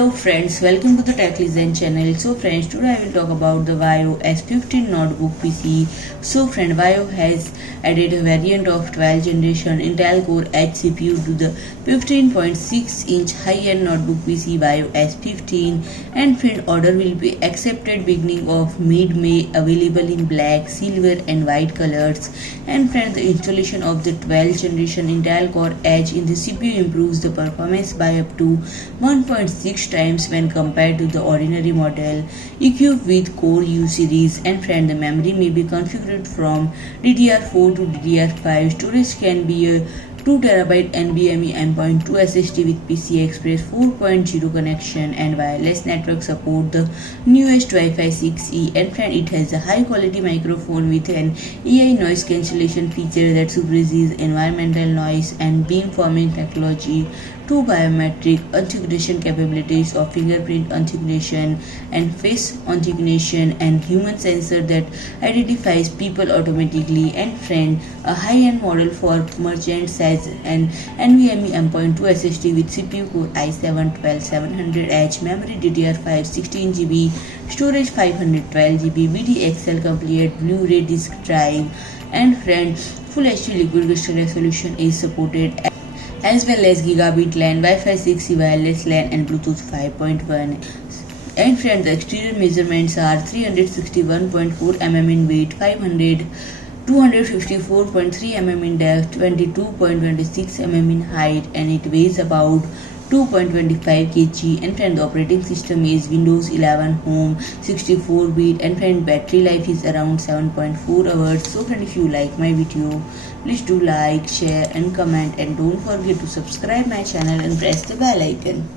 Hello friends, welcome to the Tech Listen channel. So friends, today I will talk about the VAIO S15 notebook PC. So friend, VAIO has added a variant of 12th generation Intel Core H CPU to the 15.6-inch high-end notebook PC VAIO S15, and friend, order will be accepted beginning of mid-May, available in black, silver and white colors. And friend, the installation of the 12th generation Intel Core H in the CPU improves the performance by up to 1.6 times when compared to the ordinary model, equipped with Core U series. And friend, the memory may be configured from DDR4 to DDR5. Storage can be a 2TB NVMe M.2 SSD with PCI Express 4.0 connection and wireless network support, the newest Wi-Fi 6E. And friend, it has a high quality microphone with an AI noise cancellation feature that suppresses environmental noise and beamforming technology, two biometric authentication capabilities of fingerprint authentication and face authentication, and human sensor that identifies people automatically. And friend, a high-end model for merchants has an NVMe M.2 SSD with CPU Core i7-12700H, memory DDR5 16GB, storage 512GB, VDXL complete Blu-ray disc drive. And friend, Full HD liquid crystal resolution is supported, as well as gigabit LAN, Wi-Fi 6E wireless LAN and Bluetooth 5.1. And friend, the exterior measurements are 361.4 mm in width, 254.3 mm in depth, 22.26 mm in height, and it weighs about 2.25 kg. And friend, the operating system is Windows 11 Home 64-bit. And friend, battery life is around 7.4 hours. So friend, if you like my video, please do like, share and comment, and don't forget to subscribe my channel and press the bell icon.